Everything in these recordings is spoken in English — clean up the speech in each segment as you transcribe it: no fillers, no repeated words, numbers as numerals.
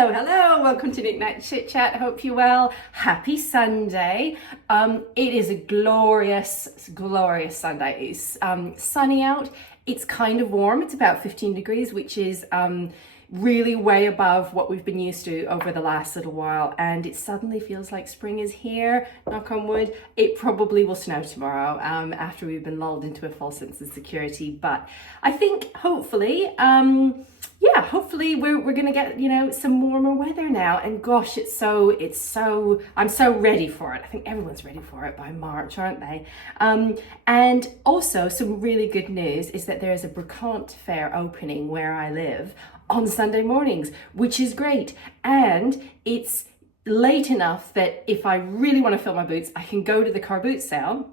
Hello, welcome to Knick-Knack Chit Chat. Hope you're well. Happy Sunday. It is a glorious Sunday. It's sunny out. It's kind of warm. It's about 15 degrees, which is really way above what we've been used to over the last little while, and it suddenly feels like spring is here. Knock on wood. It probably will snow tomorrow after we've been lulled into a false sense of security, but I think hopefully hopefully we're gonna get, you know, some warmer weather now. And gosh, I'm so ready for it. I think everyone's ready for it by March, aren't they? And also some really good news is that there is a brocante fair opening where I live on Sunday mornings, which is great. And it's late enough that if I really want to fill my boots, I can go to the car boot sale,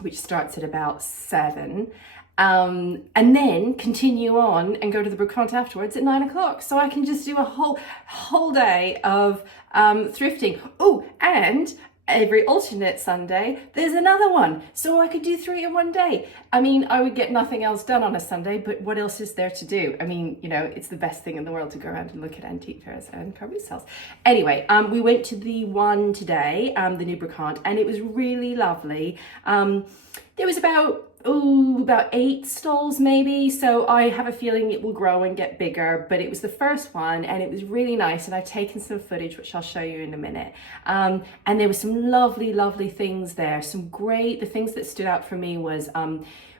which starts at about 7. And then continue on and go to the brocante afterwards at 9 o'clock. So I can just do a whole day of thrifting. Oh, and every alternate Sunday, there's another one. So I could do 3 in one day. I mean, I would get nothing else done on a Sunday, but what else is there to do? I mean, you know, it's the best thing in the world to go around and look at antique fairs and car boot sales. Anyway, we went to the one today, the new brocante, and it was really lovely. There was about 8 stalls maybe, so I have a feeling it will grow and get bigger, but it was the first one and it was really nice, and I've taken some footage which I'll show you in a minute, and there were some lovely things there. The things that stood out for me was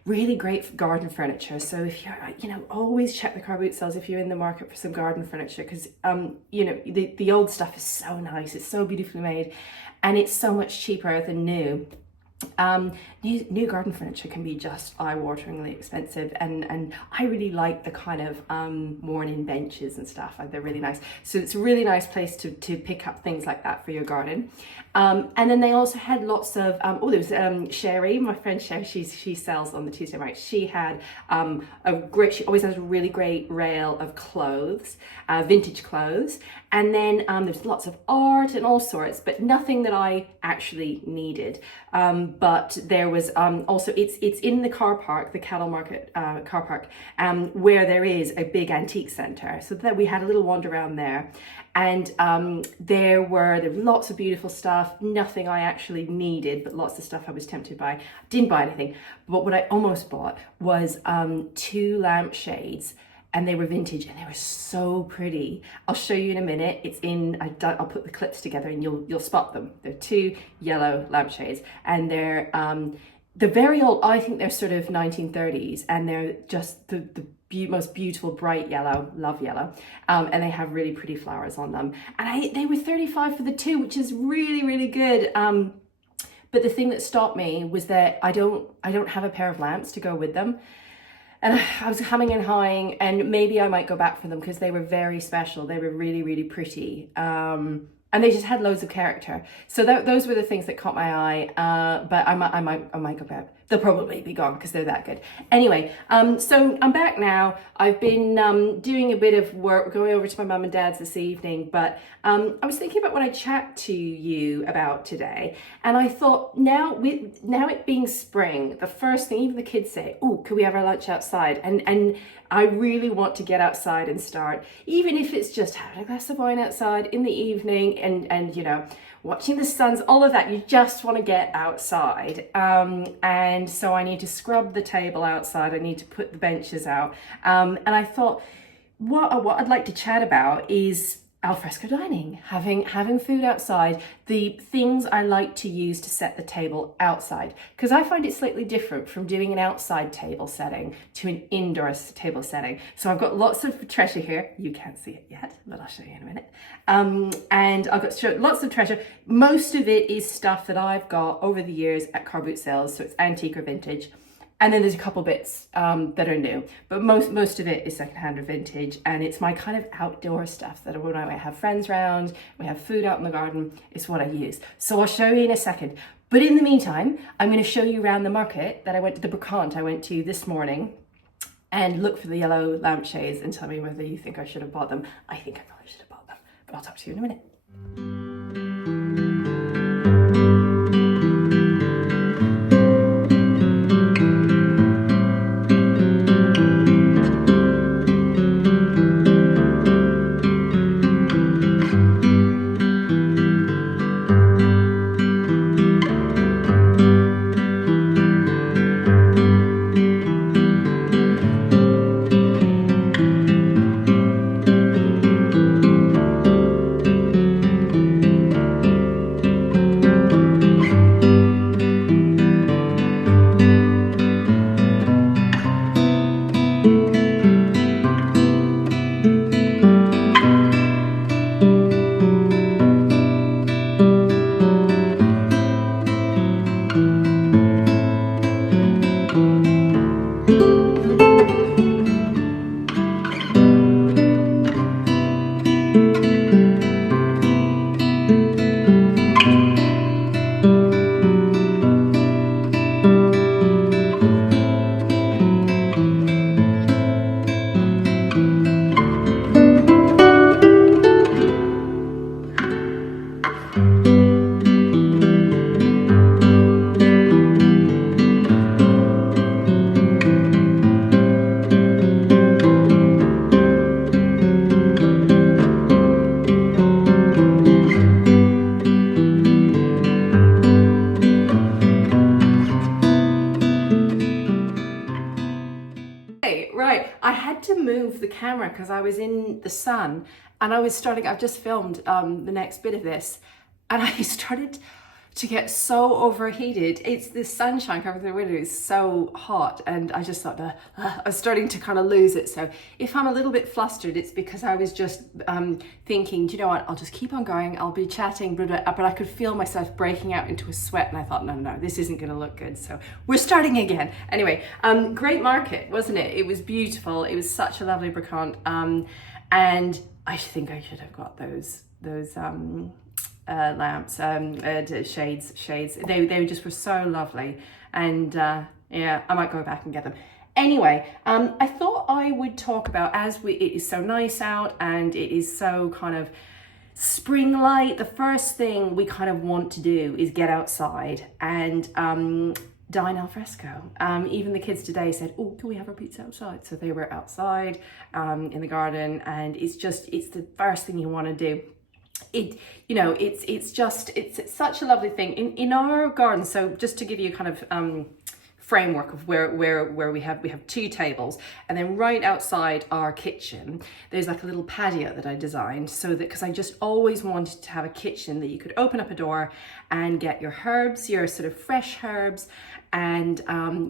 really great garden furniture. So if you're, you know, always check the car boot sales if you're in the market for some garden furniture, because you know, the old stuff is so nice, it's so beautifully made, and it's so much cheaper than new. New garden furniture can be just eye-wateringly expensive, and I really like the kind of worn-in benches and stuff. They're really nice. So it's a really nice place to pick up things like that for your garden. And then they also had lots of there was Sherry, my friend Sherry. She sells on the Tuesday night. She had she always has a really great rail of clothes, vintage clothes, and then there's lots of art and all sorts, but nothing that I actually needed. But there was also, it's in the car park, the cattle market car park, where there is a big antique centre. So that we had a little wander around there, and there was lots of beautiful stuff. Nothing I actually needed, but lots of stuff I was tempted by. Didn't buy anything, but what I almost bought was 2 lampshades. And they were vintage and they were so pretty. I'll show you in a minute. I'll put the clips together and you'll spot them. They're 2 yellow lampshades, and they're very old. I think they're sort of 1930s, and they're just the most beautiful bright yellow, love yellow, and they have really pretty flowers on them. And they were 35 for the 2, which is really good. But the thing that stopped me was that I don't have a pair of lamps to go with them. And I was humming and hawing, and maybe I might go back for them because they were very special. They were really pretty. And they just had loads of character. So those were the things that caught my eye. But I might go back. They'll probably be gone because they're that good. Anyway, so I'm back now. I've been doing a bit of work, going over to my mum and dad's this evening. But I was thinking about what I chat to you about today, and I thought now it being spring, the first thing even the kids say, "Oh, could we have our lunch outside?" And I really want to get outside and start, even if it's just having a glass of wine outside in the evening, and you know, watching the suns, all of that. You just want to get outside. And so I need to scrub the table outside. I need to put the benches out. And I thought what I'd like to chat about is alfresco dining, having food outside, the things I like to use to set the table outside, because I find it slightly different from doing an outside table setting to an indoor table setting. So I've got lots of treasure here. You can't see it yet, but I'll show you in a minute. And I've got lots of treasure. Most of it is stuff that I've got over the years at car boot sales, so it's antique or vintage. And then there's a couple bits that are new, but most of it is secondhand or vintage, and it's my kind of outdoor stuff that when I have friends around, we have food out in the garden, it's what I use. So I'll show you in a second. But in the meantime, I'm going to show you around the market that I went to, the brocante I went to this morning, and look for the yellow lampshades and tell me whether you think I should have bought them. I think I probably should have bought them, but I'll talk to you in a minute. move the camera because I was in the sun and I've just filmed the next bit of this, and I started to get so overheated. It's the sunshine coming through the window is so hot, and I just thought I was starting to kind of lose it. So if I'm a little bit flustered, it's because I was just thinking, do you know what, I'll just keep on going, I'll be chatting, but I could feel myself breaking out into a sweat, and I thought, no, this isn't going to look good, so we're starting again. Anyway, great market, wasn't it? It was beautiful. It was such a lovely brocante, and I think I should have got those lamps, shades. They just were so lovely, and yeah, I might go back and get them. Anyway, I thought I would talk about, it is so nice out and it is so kind of spring light, the first thing we kind of want to do is get outside and dine al fresco. Even the kids today said, oh, can we have our pizza outside? So they were outside in the garden, and it's the first thing you want to do. It's such a lovely thing in our garden. So just to give you kind of framework of where we have 2 tables, and then right outside our kitchen there's like a little patio that I designed, so that because I just always wanted to have a kitchen that you could open up a door and get your herbs, your sort of fresh herbs, and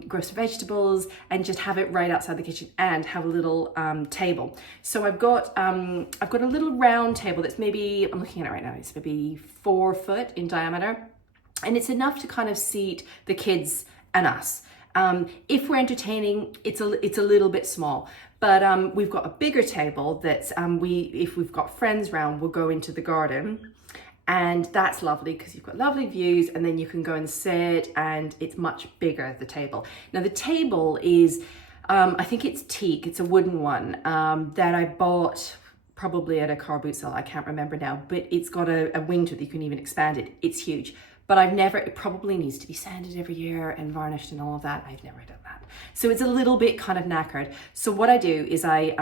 grow some vegetables, and just have it right outside the kitchen and have a little table. So I've got a little round table that's maybe, I'm looking at it right now, it's maybe 4 foot in diameter, and it's enough to kind of seat the kids and us. If we're entertaining, it's a little bit small, but we've got a bigger table that's if we've got friends round, we'll go into the garden, and that's lovely because you've got lovely views, and then you can go and sit, and it's much bigger, the table. Now the table is I think it's teak, it's a wooden one that I bought probably at a car boot sale, I can't remember now, but it's got a wing to it, you can even expand it, it's huge. But it probably needs to be sanded every year and varnished and all of that. I've never done that. So it's a little bit kind of knackered. So what I do is I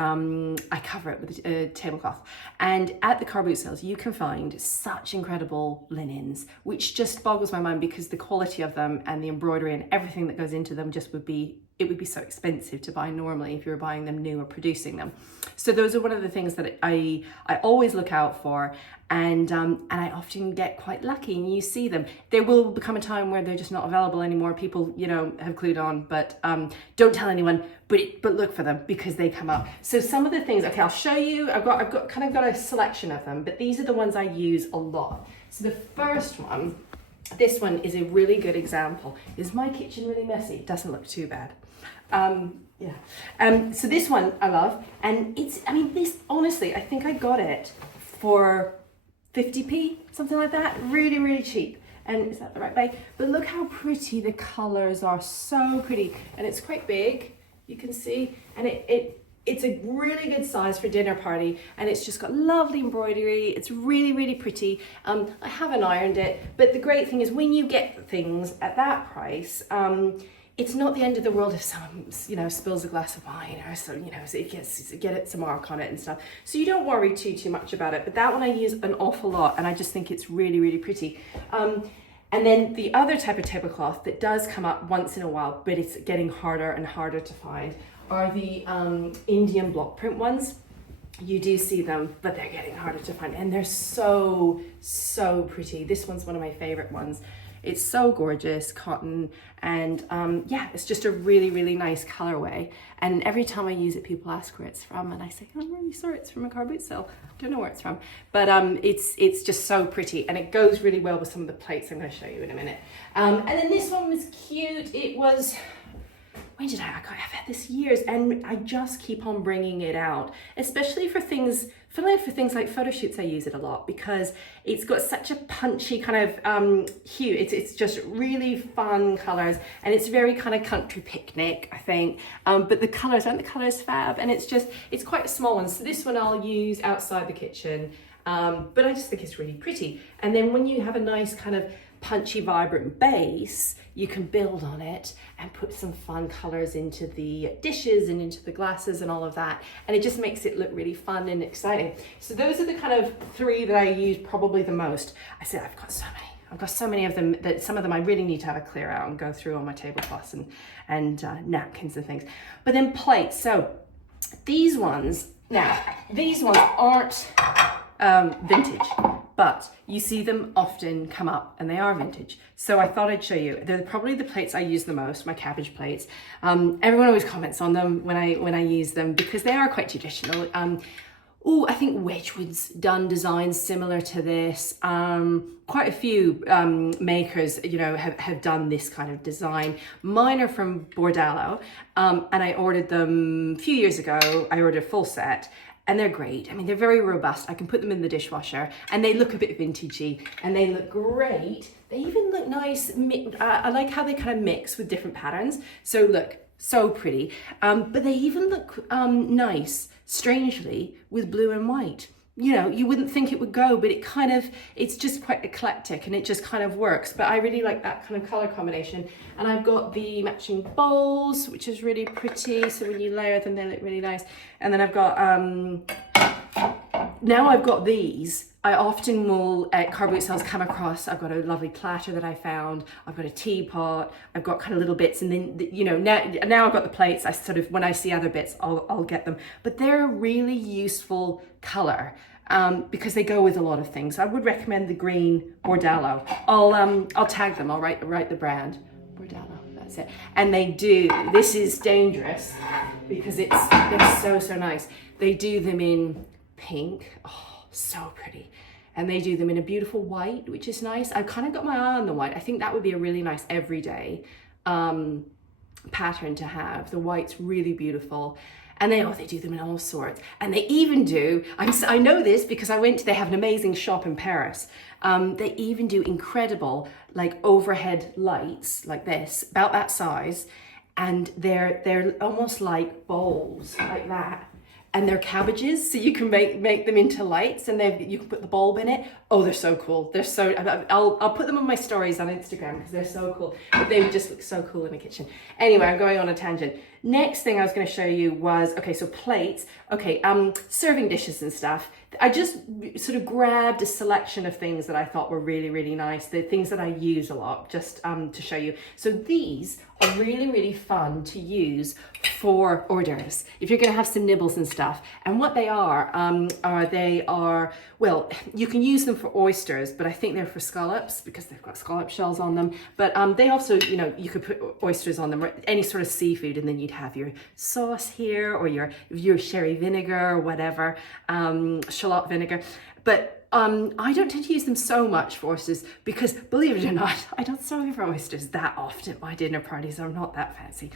cover it with a tablecloth. And at the car boot sales, you can find such incredible linens, which just boggles my mind because the quality of them and the embroidery and everything that goes into them just would be so expensive to buy normally if you're buying them new or producing them. So those are one of the things that I always look out for, and I often get quite lucky, and you see them. There will become a time where they're just not available anymore. People, have clued on, but don't tell anyone, but look for them because they come up. So some of the things, okay, I'll show you. I've got a selection of them, but these are the ones I use a lot. So the first one, this one is a really good example. Is my kitchen really messy? It doesn't look too bad. So this one I love, and this, honestly, I think I got it for 50p, something like that, really, really cheap. And is that the right way? But look how pretty the colors are, so pretty. And it's quite big, you can see, and it's a really good size for dinner party, and it's just got lovely embroidery. It's really, really pretty. I haven't ironed it, but the great thing is when you get things at that price, it's not the end of the world if someone, spills a glass of wine or so, so it get some mark on it and stuff. So you don't worry too much about it. But that one I use an awful lot, and I just think it's really, really pretty. And then the other type of tablecloth that does come up once in a while, but it's getting harder and harder to find, are the Indian block print ones. You do see them, but they're getting harder to find, and they're so, so pretty. This one's one of my favorite ones. It's so gorgeous, cotton, and it's just a really, really nice colorway. And every time I use it, people ask where it's from, and I say, I'm really sorry, it's from a car boot sale. I don't know where it's from, but it's just so pretty, and it goes really well with some of the plates I'm going to show you in a minute. And then this one was cute. It was, when did I've had this years, and I just keep on bringing it out, especially for things like photo shoots. I use it a lot because it's got such a punchy kind of hue. It's just really fun colors, and it's very kind of country picnic, I think. But the colors, aren't the colors fab? And it's quite a small one. So this one I'll use outside the kitchen, but I just think it's really pretty. And then when you have a nice kind of punchy, vibrant base, you can build on it and put some fun colors into the dishes and into the glasses and all of that, and it just makes it look really fun and exciting. So those are the kind of 3 that I use probably the most. I said I've got so many of them that some of them I really need to have a clear out and go through all my tablecloths and napkins and things. But then plates. So These ones, now, these ones aren't vintage, but you see them often come up and they are vintage. So I thought I'd show you. They're probably the plates I use the most, my cabbage plates. Everyone always comments on them when I use them because they are quite traditional. Oh, I think Wedgwood's done designs similar to this. Quite a few makers, you know, have done this kind of design. Mine are from Bordello, and I ordered them a few years ago. I ordered a full set, and they're great. I mean, they're very robust. I can put them in the dishwasher, and they look a bit vintagey, and they look great. They even look nice. I like how they kind of mix with different patterns. So look, so pretty. But they even look nice, strangely, with blue and white. You know, you wouldn't think it would go, but it's just quite eclectic and it just kind of works. But I really like that kind of color combination. And I've got the matching bowls, which is really pretty. So when you layer them, they look really nice. And then I've got, now I've got these. I often will, at car boot sales, come across, I've got a lovely platter that I found, I've got a teapot, I've got kind of little bits, and then, you know, now I've got the plates, I sort of, when I see other bits, I'll get them. But they're a really useful color because they go with a lot of things. I would recommend the green Bordello. I'll tag them, I'll write the brand. Bordello, that's it. And they do, this is dangerous because they're so nice. They do them in pink, oh, so pretty. And they do them in a beautiful white, which is nice. I've kind of got my eye on the white. I think that would be a really nice everyday pattern to have. The white's really beautiful. And they do them in all sorts. And they even do, I know this because they have an amazing shop in Paris. They even do incredible like overhead lights like this, about that size. And they're almost like bowls like that. And they're cabbages, so you can make them into lights, and you can put the bulb in it. Oh, they're so cool. They're so, I'll put them on my stories on Instagram because they're so cool. But they would just look so cool in the kitchen. Anyway, I'm going on a tangent. Next thing I was going to show you was, okay, so plates. Okay, serving dishes and stuff. I just sort of grabbed a selection of things that I thought were really, really nice. The things that I use a lot, just to show you. So these are really, really fun to use for hors d'oeuvres. If you're going to have some nibbles and stuff. And what they are, well, you can use them for oysters, but I think they're for scallops because they've got scallop shells on them. But they also, you know, you could put oysters on them or any sort of seafood, and then you'd have your sauce here or your sherry vinegar or whatever, shallot vinegar. But I don't tend to use them so much for oysters because, believe it or not, I don't serve for oysters that often. My dinner parties are not that fancy.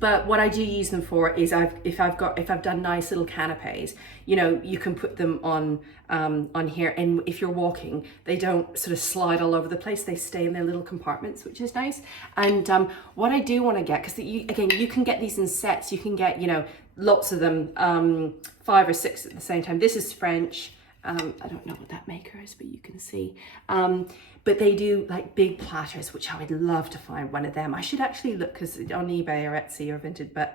But what I do use them for is if I've done nice little canapes, you know, you can put them on here, and if you're walking, they don't sort of slide all over the place. They stay in their little compartments, which is nice. And what I do want to get, because you can get these in sets. You can get, you know, lots of them, 5 or 6 at the same time. This is French. I don't know what that maker is, but you can see. But they do like big platters, which I would love to find one of them. I should actually look because on eBay or Etsy or Vinted, but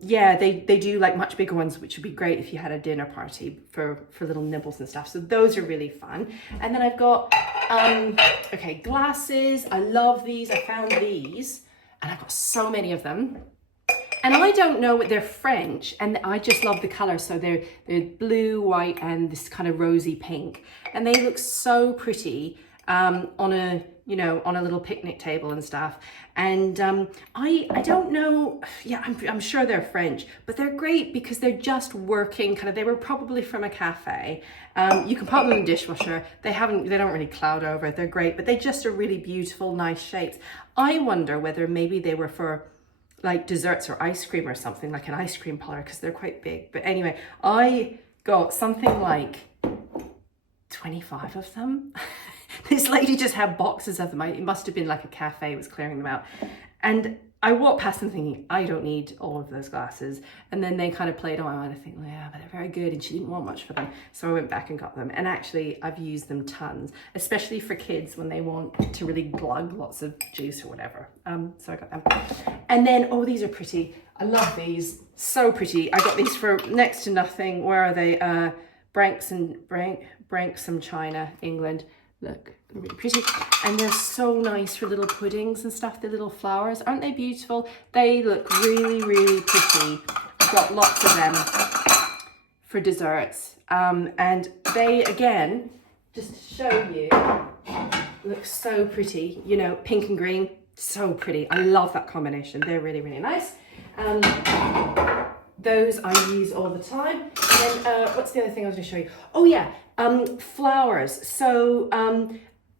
yeah, they do like much bigger ones, which would be great if you had a dinner party for little nibbles and stuff. So those are really fun. And then I've got okay, glasses. I love these. I found these, and I've got so many of them. And I don't know, they're French, and I just love the color. So they're blue, white, and this kind of rosy pink. And they look so pretty on a little picnic table and stuff. And I don't know, yeah, I'm sure they're French, but they're great because they're just working, they were probably from a cafe. You can pop them in the dishwasher. They don't really cloud over. They're great, but they just are really beautiful, nice shapes. I wonder whether maybe they were for like desserts or ice cream or something, like an ice cream parlor, because they're quite big. But anyway, I got something like 25 of them. This lady just had boxes of them. It must have been like a cafe was clearing them out. And I walked past them thinking, I don't need all of those glasses. And then they kind of played on my mind. I think, well, yeah, but they're very good. And she didn't want much for them. So I went back and got them. And actually, I've used them tons, especially for kids when they want to really glug lots of juice or whatever. So I got them. And then, oh, these are pretty. I love these. So pretty. I got these for next to nothing. Where are they? Branksome, China, England. Look, they're really pretty. And they're so nice for little puddings and stuff, the little flowers. Aren't they beautiful? They look really, really pretty. I've got lots of them for desserts. And they, again, just to show you, look so pretty. You know, pink and green, so pretty. I love that combination. They're really, really nice. Those I use all the time. And then, what's the other thing I was going to show you? Oh yeah, flowers. So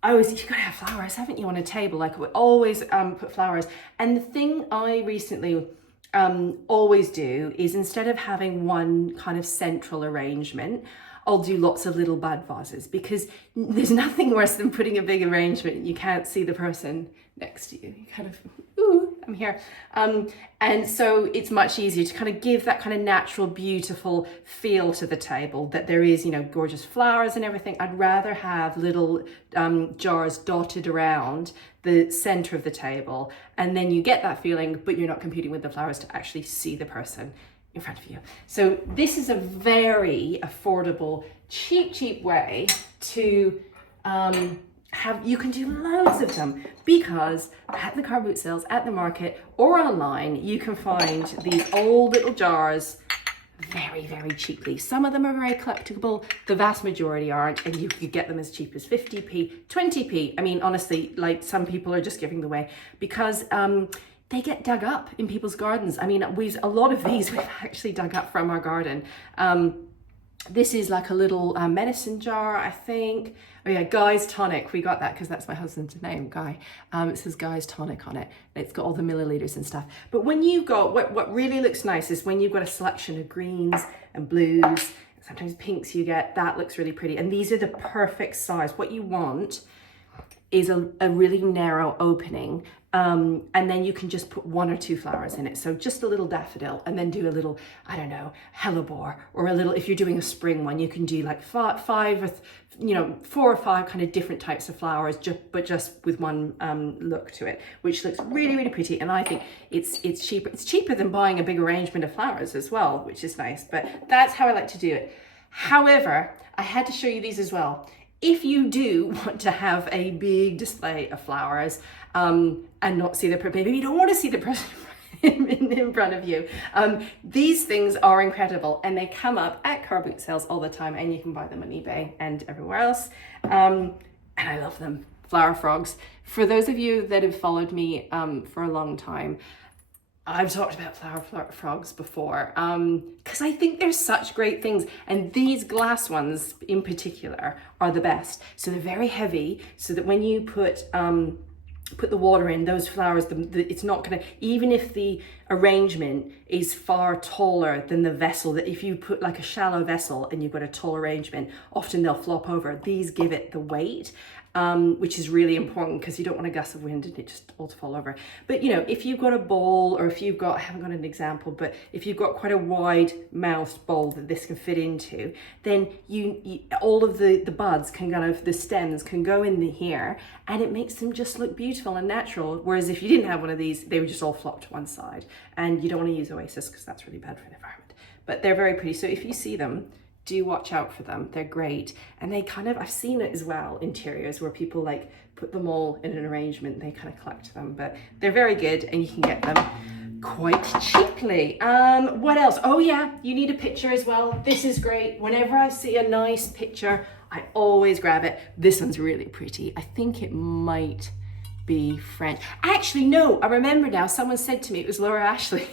you've got to have flowers, haven't you, on a table? Like, we always put flowers. And the thing I recently always do is, instead of having one kind of central arrangement, I'll do lots of little bud vases, because there's nothing worse than putting a big arrangement and you can't see the person next to you. You kind of, ooh, I'm here. And so it's much easier to kind of give that kind of natural, beautiful feel to the table, that there is, you know, gorgeous flowers and everything. I'd rather have little jars dotted around the center of the table, and then you get that feeling, but you're not competing with the flowers to actually see the person in front of you. So this is a very affordable, cheap way to you can do loads of them, because at the car boot sales, at the market, or online, you can find these old little jars very, very cheaply. Some of them are very collectible, the vast majority aren't, and you could get them as cheap as 50p, 20p. I mean, honestly, like, some people are just giving them away, because they get dug up in people's gardens. I mean, a lot of these we've actually dug up from our garden. This is like a little medicine jar, I think. Oh yeah, Guy's Tonic. We got that because that's my husband's name, Guy. It says Guy's Tonic on it. It's got all the milliliters and stuff. But when you've got, what really looks nice is when you've got a selection of greens and blues, sometimes pinks you get, that looks really pretty. And these are the perfect size. What you want is a really narrow opening, and then you can just put one or two flowers in it. So just a little daffodil, and then do a little, I don't know, hellebore, or a little, if you're doing a spring one, you can do like 4 or 5 kind of different types of flowers, but just with one look to it, which looks really, really pretty. And I think it's cheaper. It's cheaper than buying a big arrangement of flowers as well, which is nice. But that's how I like to do it. However, I had to show you these as well. If you do want to have a big display of flowers and not see the person, maybe you don't want to see the person in front of you, these things are incredible, and they come up at car boot sales all the time, and you can buy them on eBay and everywhere else. And I love them. Flower frogs. For those of you that have followed me for a long time, I've talked about flower frogs before, because I think they're such great things, and these glass ones in particular are the best. So they're very heavy, so that when you put the water in, those flowers, it's not gonna, even if the arrangement is far taller than the vessel, that if you put like a shallow vessel and you've got a tall arrangement, often they'll flop over. These give it the weight, which is really important, because you don't want a gust of wind and it just all to fall over. But you know, if you've got a bowl, or if you've got, I haven't got an example, but if you've got quite a wide mouthed bowl that this can fit into, then you all of the buds can kind of, the stems can go in here, and it makes them just look beautiful and natural. Whereas if you didn't have one of these, they would just all flop to one side, and you don't want to use Oasis because that's really bad for the environment. But they're very pretty. So if you see them, do watch out for them. They're great. And they kind of, I've seen it as well, interiors where people like put them all in an arrangement, they kind of collect them, but they're very good, and you can get them quite cheaply. What else? Oh yeah, you need a picture as well. This is great. Whenever I see a nice picture, I always grab it. This one's really pretty. I think it might be French. Actually, no, I remember now. Someone said to me it was Laura Ashley.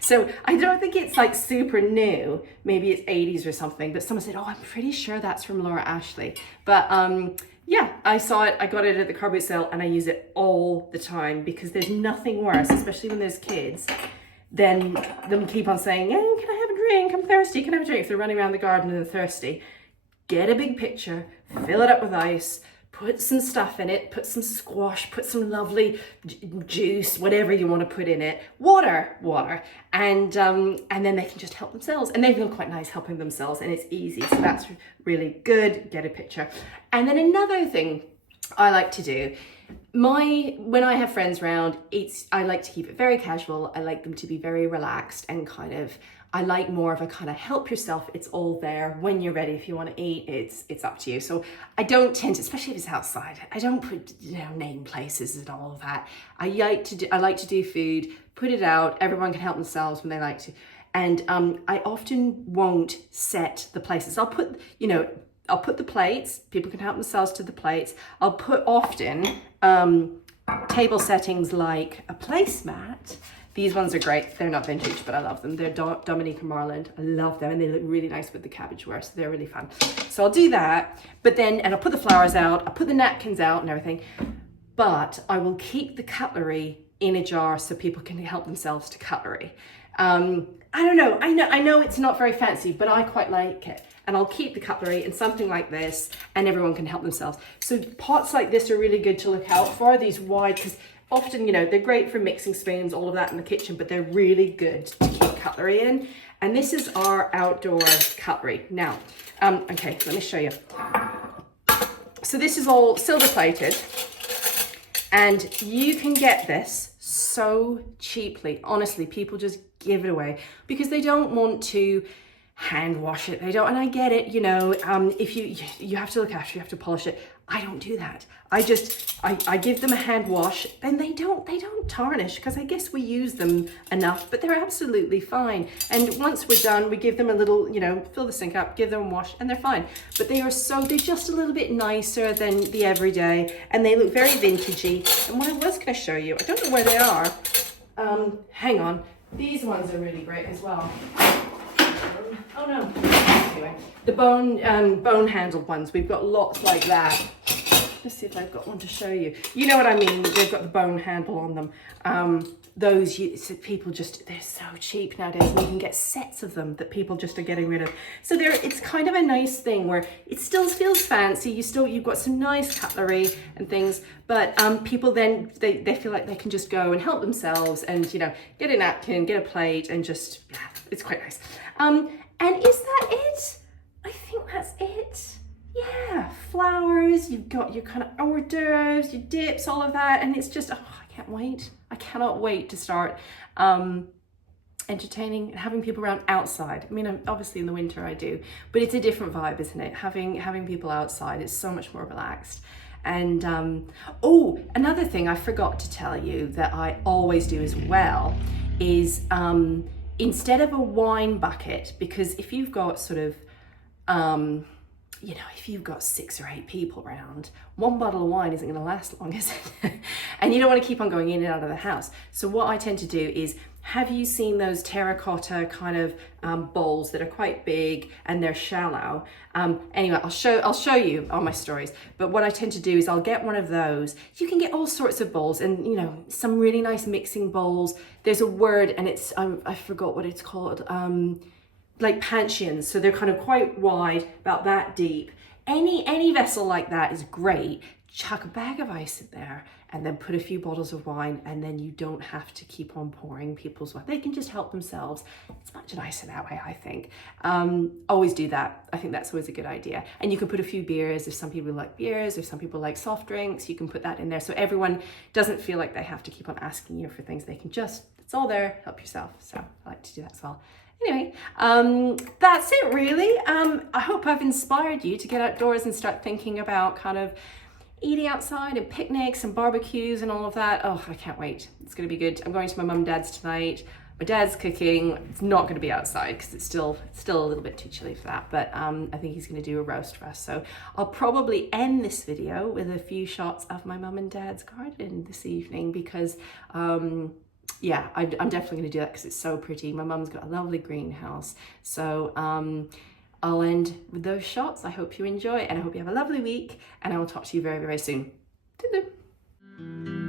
So I don't think it's like super new. Maybe it's 80s or something, but someone said, oh, I'm pretty sure that's from Laura Ashley. But yeah, I saw it. I got it at the car boot sale, and I use it all the time, because there's nothing worse, especially when there's kids, than them keep on saying, oh, can I have a drink? I'm thirsty. Can I have a drink? If they're running around the garden and they're thirsty, get a big pitcher, fill it up with ice, put some stuff in it, put some squash, put some lovely juice, whatever you want to put in it, water, and then they can just help themselves, and they feel quite nice helping themselves, and it's easy. So that's really good. Get a picture. And then another thing I like to do, when I have friends around, I like to keep it very casual. I like them to be very relaxed and kind of, I like more of a kind of help yourself. It's all there when you're ready. If you want to eat, it's up to you. So I don't tend to, especially if it's outside, I don't put, you know, name places and all of that. I like to do food, put it out. Everyone can help themselves when they like to. And I often won't set the places. I'll put the plates. People can help themselves to the plates. I'll put often table settings like a placemat. These ones are great. They're not vintage, but I love them. They're Dominique and Marland. I love them, and they look really nice with the cabbage ware, so they're really fun. So I'll do that, but then, and I'll put the flowers out, I'll put the napkins out and everything, but I will keep the cutlery in a jar so people can help themselves to cutlery. I don't know. I know it's not very fancy, but I quite like it. And I'll keep the cutlery in something like this, and everyone can help themselves. So pots like this are really good to look out for, these wide, because often, you know, they're great for mixing spoons, all of that in the kitchen, but they're really good to keep cutlery in. And this is our outdoor cutlery. Now, okay, let me show you. So this is all silver plated, and you can get this so cheaply. Honestly, people just give it away because they don't want to hand wash it. They don't, and I get it, you know, if you have to look after, you have to polish it. I don't do that. I give them a hand wash, and they don't tarnish, because I guess we use them enough, but they're absolutely fine. And once we're done, we give them a little, you know, fill the sink up, give them a wash, and they're fine. But they're just a little bit nicer than the everyday, and they look very vintagey. And what I was going to show you, I don't know where they are. Hang on. These ones are really great as well. Oh no. Anyway, the bone handled ones. We've got lots like that. Let's see if I've got one to show you. You know what I mean? They've got the bone handle on them. People just, they're so cheap nowadays, and you can get sets of them that people just are getting rid of. So it's kind of a nice thing where it still feels fancy. You've got some nice cutlery and things, but people then, they feel like they can just go and help themselves and, you know, get a napkin, get a plate, and just, yeah, it's quite nice. And is that it? I think that's it. Yeah, flowers, you've got your kind of hors d'oeuvres, your dips, all of that, and it's just, oh, I can't wait. I cannot wait to start entertaining and having people around outside. I mean, obviously in the winter I do, but it's a different vibe, isn't it? Having people outside is so much more relaxed. And oh, another thing I forgot to tell you that I always do as well is instead of a wine bucket, because if you've got sort of you know, if you've got 6 or 8 people around, one bottle of wine isn't going to last long, is it? And you don't want to keep on going in and out of the house. So what I tend to do is, have you seen those terracotta kind of bowls that are quite big and they're shallow? Anyway, I'll show you on my stories. But what I tend to do is I'll get one of those. You can get all sorts of bowls, and you know, some really nice mixing bowls. There's a word, and it's I forgot what it's called. Like panchions, so they're kind of quite wide, about that deep. Any vessel like that is great. Chuck a bag of ice in there, and then put a few bottles of wine, and then you don't have to keep on pouring people's wine. They can just help themselves. It's much nicer that way, I think. Always do that. I think that's always a good idea. And you can put a few beers, if some people like beers, if some people like soft drinks, you can put that in there, so everyone doesn't feel like they have to keep on asking you for things. They can just, it's all there, help yourself. So I like to do that as well. Anyway, that's it really. I hope I've inspired you to get outdoors and start thinking about kind of eating outside and picnics and barbecues and all of that. Oh, I can't wait. It's going to be good. I'm going to my mum and dad's tonight. My dad's cooking. It's not going to be outside because it's still a little bit too chilly for that. But I think he's going to do a roast for us. So I'll probably end this video with a few shots of my mum and dad's garden this evening because yeah, I'm definitely going to do that because it's so pretty. My mum's got a lovely greenhouse. So I'll end with those shots. I hope you enjoy, and I hope you have a lovely week, and I will talk to you very, very soon. Toodaloo.